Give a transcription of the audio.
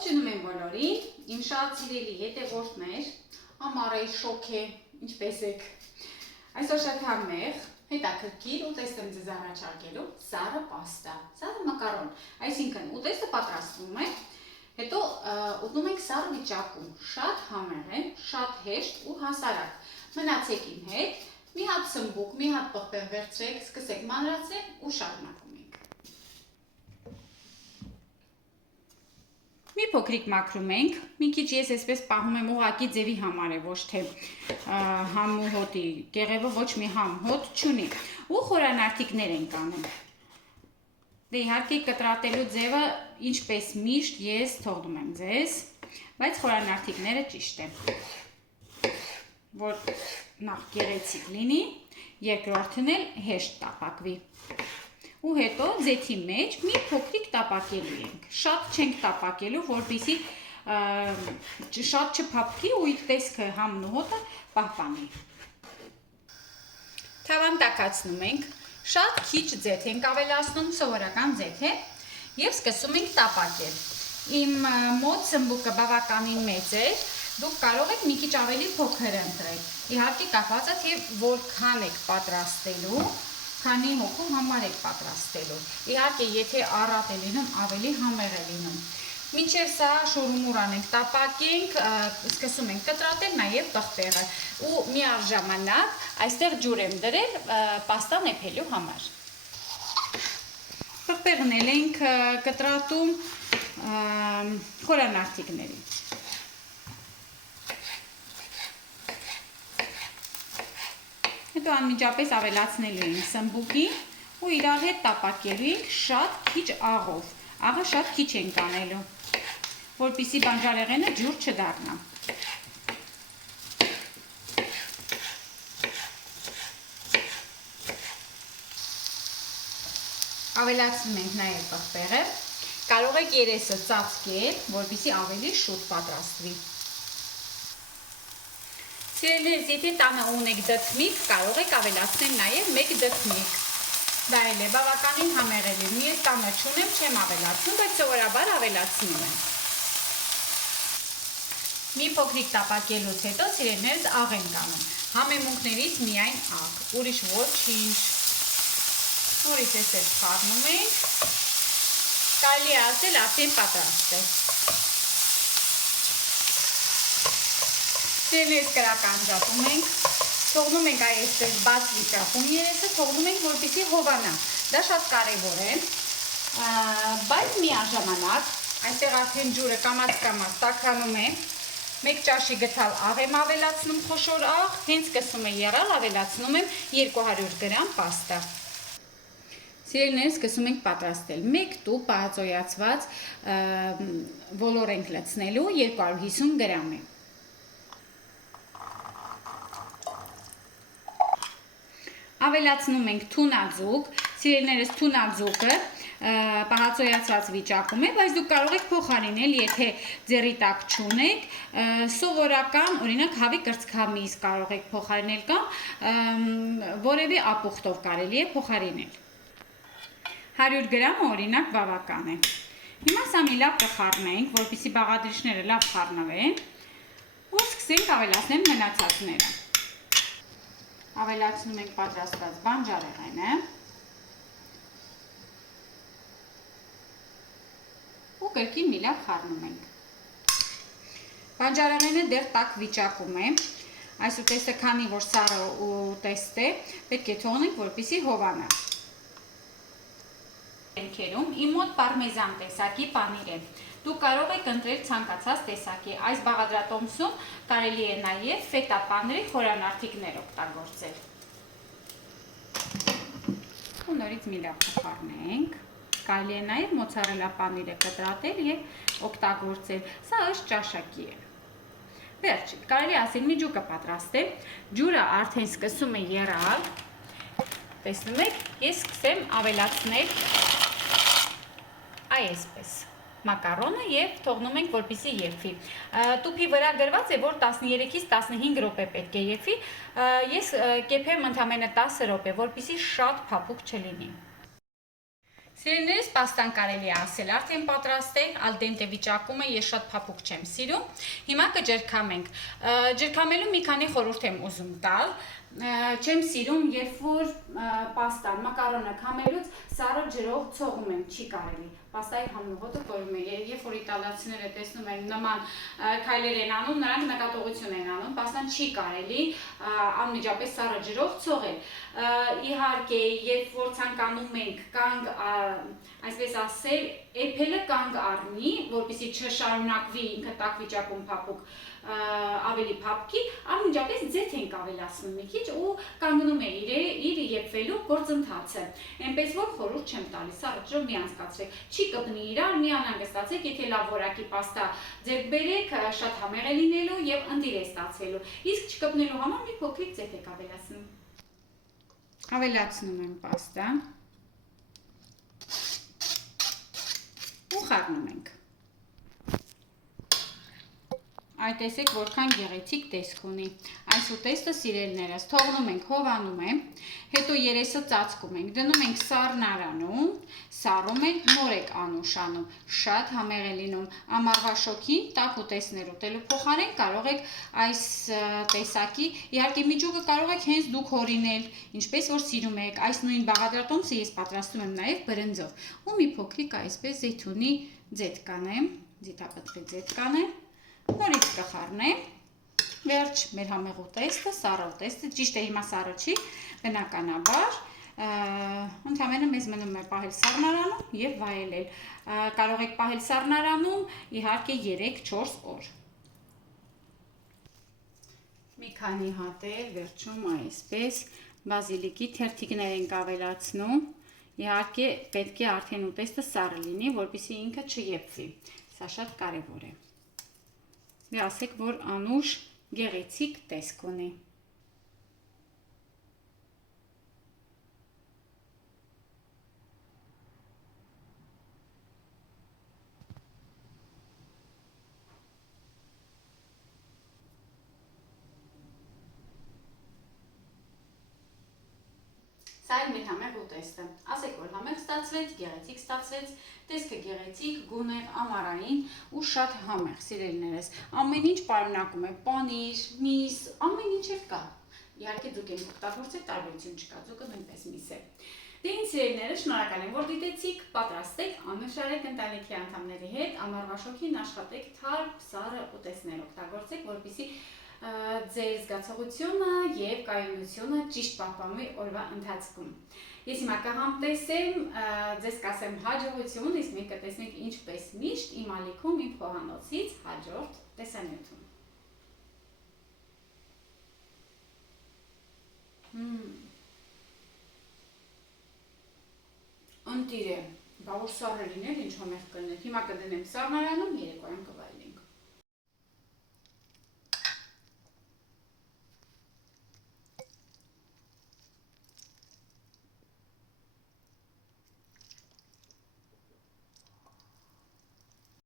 Ողջունում եմ բոլորին, իմ շատ սիրելի հետևորդներ, ամառ է, շոք է, ինչպես եք։ Այսօր շատ համեղ, հետաքրքիր ուտեստ եմ ձեզ առաջարկելու սառը պաստա, սառը մակարոն, այսինքն ուտեստը պատրաստվում է, հետո ուտնում ենք սառը վիճակում, շատ համեղ է, շատ հեշտ ու հասարակ։ Մնացեք իմ հետ, մի հատ սմբուկ, մի հատ պղպեղ վերցրեք, սկսեք մանրացնել ու շարունակում ենք։ Մի փոքրիկ մաքրում ենք, մի քիչ ես այսպես պահում եմ ուղղակի ձևի համար է, ոչ թե համ ու հոտի, կեղևը ոչ մի համ հոտ չունի, ու խորանարդիկներ ենք անում։ Դե իհարկե կտրատելու ձևը ինչպես միշտ ես թողնում եմ ձեզ, բայց խորանարդիկները ճիշտ է, որ նախ գեղեցիկ լինի, երկրորդն էլ հեշտ տապակվի։ Ու հետո ձեթի մեջ մի փոքրիկ տապակելու ենք, շատ չենք տապակելու, որպեսզի շատ չփափկի ու իր տեսքը համն ու հոտը պահպանի։ Թավան տաքացնում ենք, շատ քիչ ձեթ ենք ավելացնում, սովորական ձեթ է, և սկսում ենք տապակել։ Իմ մոտ սմբուկը բավականին մեծ է, դուք կարող եք մի քիչ ավելի փոքր ընտրել։ Իհարկե կախված է, թե որքան եք պատրաստելու, քանի հոգու համար եք պատրաստելու։ Իհարկե, եթե առատ է լինում, ավելի համեղ է լինում։ Մինչև սա շուրումուր անենք, տապակենք, սկսում ենք կտրատել նաև պղպեղը ու միաժամանակ այստեղ ջուր եմ դրել պաստան էփելու համար։ Պղպեղն էլ ենք կտրատում խորանարդիկների։ Հետո անմիջապես ավելացնելու ենք սմբուկին ու իրար հետ տապակելու ենք շատ քիչ աղով, աղը շատ քիչ ենք անելու, որպեսզի բանջարեղենը ջուր չդառնա։ Ավելացնում ենք նաև պղպեղը, կարող եք երեսը ծածկել, որպեսզի ավելի շուտ պատրաստվի։ Սիրելիներս, եթե տանը ունեք դդմիկ, կարող եք ավելացնել նաև մեկ դդմիկ։ Դա էլ է բավականին համեղ է լինում, ես տանը չունեմ, չեմ ավելացնում, բայց սովորաբար ավելացնում եմ։ Մի փոքրիկ տապակելուց հետո սիրելիներս աղ ենք անում, համեմունքներից միայն աղ, ուրիշ ոչինչ։ Նորից էսպես խառնում ենք, կարելի է ասել արդեն պատրաստ է։ Սիրելիներս կրականջատում ենք, թողնում ենք այսպես բաց վիճակում երեսը, թողնում ենք որպեսզի հովանա, դա շատ կարևոր է, բայց միաժամանակ, այստեղ արդեն ջուրը կամաց-կամաց տաքանում է, մեկ ճաշի գթալ աղ եմ ավելացնում խոշոր աղ, հենց սկսում է եռալ, ավելացնում եմ 200 գրամ պաստա։ Սիրելիներս, սկսում ենք պատրաստել, մեկ տուփ պահածոյացված ոլոր ենք լցնելու, 250 գրամ է։ Ավելացնում ենք թունաձուկ, սիրելիներս թունաձուկը պահածոյացված վիճակում է, բայց դուք կարող եք փոխարինել, եթե ձեռի տակ չունեք, սովորական, օրինակ հավի կրծքամիս կարող եք փոխարինել կամ որևէ ապուխտով կարելի է փոխարինել։ 100 գրամը օրինակ բավական է։ Հիմա սա մի լավ կխառնենք, որպեսզի բաղադրիչները լավ խառնվեն ու սկսենք ավելացնել մնացածները։ Ավելացնում ենք պատրաստված բանջարեղենը ու կրկին մի լավ խառնում ենք։ Բանջարեղենը դեռ տաք վիճակում է, այս ուտեստը քանի որ սառը ուտեստ է, պետք է թողնենք, որպեսզի հովանա։ Իմ մոտ պարմեզան տեսակի պանիր է, դուք կարող եք ընտրել ցանկացած տեսակի, այս բաղադրատոմսում կարելի է նաև ֆետա պանիրի խորանարդիկներ օգտագործել։ Ու նորից մի լավ կխառնենք, կարելի է նաև մոցարելա պանիրը կտրատել և օգտագործել, սա ըստ ճաշակի է։ Վերջ, կարելի ասել մի ջուկը պատրաստել, ջուրը արդեն սկսում է եռալ, տեսնում եք, ես սկսեմ avelatsնել այսպես մակարոնը և թողնում ենք, որպեսզի եփվի։ Տուփի վրա գրված է, որ 13-ից 15 րոպե պետք է եփվի, ես կեփեմ ընդամենը 10 րոպե, որպեսզի շատ փափուկ չլինի։ Սիրելիներս, պաստան կարելի է ասել արդեն պատրաստ է, al dente վիճակում է, ես շատ փափուկ չեմ սիրում։ Հիմա կջրքամենք։ Ջրքամելու մի քանի խորհուրդ եմ ուզում տալ։ Չեմ սիրում, երբ որ պաստան, մակարոնը քամելուց սառը ջրով ցողում եմ, չի կարելի։ Պաստայի համոզոտը կորում է, երբ որ իտալացիները տեսնում են նման քայլեր են անում, նրանք նկատողություն են անում, պաստան չի կարելի անմիջապես սառը ջրով ցողել։ Իհարկե, երբ որ ցանկանում ենք կանգ, այսպես ասել, էփելը կանգ առնի, որպեսզի չշարունակվի ինքը տաք վիճակում փափուկ ավելի փափկի, անմիջապես ձեթ ենք ավելացնում մի քիչ ու կանգնում է իր եփվելու գործընթացը։ Այնպես որ խորհուրդ չեմ տալիս, սառը ջրով մի անցկացրեք, չի կպնի իրար, մի անհանգստացեք, եթե լավ որակի պաստա ձեռք բերեք, շատ համեղ է լինելու եւ ընտիր է ստացվելու։ Իսկ չկպնելու համար մի փոքրիկ ձեթ եք ավելացնում։ Ավելացնում եմ պաստա ու խառնում ենք։ Այդ տեսեք որքան գեղեցիկ տեսք ունի։ Այս ուտեստը սիրելիներս թողնում ենք հովանում է, հետո երեսը ծածկում ենք, դնում ենք սառնարանում, սառում ենք, նոր եք անուշանում, շատ համեղ է լինում։ Ամառվա շոգին տաք ուտեստներ ուտելու փոխարեն կարող եք այս տեսակի, իհարկե միջուկը կարող եք հենց դուք հորինել, ինչպես որ սիրում եք։ Այս նույն բաղադրատոմսը ես պատրաստում եմ նաև բրնձով ու մի փոքրիկ այսպես զեյթունի ձեթ կանեմ, ձիթապտղի ձեթ կանեմ, նորից կխառնեմ, վերջ մեր համեղ ուտեստը, սառը ուտեստը, ճիշտ է հիմա սառը չի, բնականաբար, ընդամենը մեզ մնում է պահել սառնարանում և վայելել, կարող եք պահել սառնարանում, իհարկե 3-4 օր։ Մի քանի հատ էլ վերջում այսպես բազիլիկի թերթիկներ ենք ավելացնում, իհարկե պետք է արդեն ուտեստը սառը լինի, որպեսզի ինքը չեփվի, սա շատ կարևոր է։ Դե ասեք, որ անուշ գեղեցիկ տեսք ունի։ Սա է մեր համեղ ուտեստը։ Ասեք, որ համեղ ստացվեց, գեղեցիկ ստացվեց, տեսքը գեղեցիկ, գունեղ, ամառային ու շատ համեղ, սիրելիներս։ Ամեն ինչ պարունակում է պանիր, միս, ամեն ինչ էլ կա։ Իհարկե դուք եք օգտագործել, տարբերություն չկա, ձուկը նույնպես միս է։ Դե ինձ սիրելիներս, շնորհակալ եմ, որ դիտեցիք, պատրաստեք, անմշարեք ընտանիքի անդամների հետ, ամառվա շոգին աշխատեք, թարմ, սառը ուտեստներ օգտագործեք, որպեսզի ձեր զգացողությունը և կայունությունը ճիշտ պահպանվի օրվա ընթացքում։ Ես հիմա կհամտեսեմ, ձեզ կասեմ հաջողություն, իսկ մենք կտեսնենք ինչպես միշտ իմ ալիքում, իմ խոհանոցից հաջորդ տեսանյութում։ Ընտիր է, բա որ սառը լիներ, ինչ համեղ կլներ, հիմա կդնեմ սառնարանում, երեկոյան կվայելենք։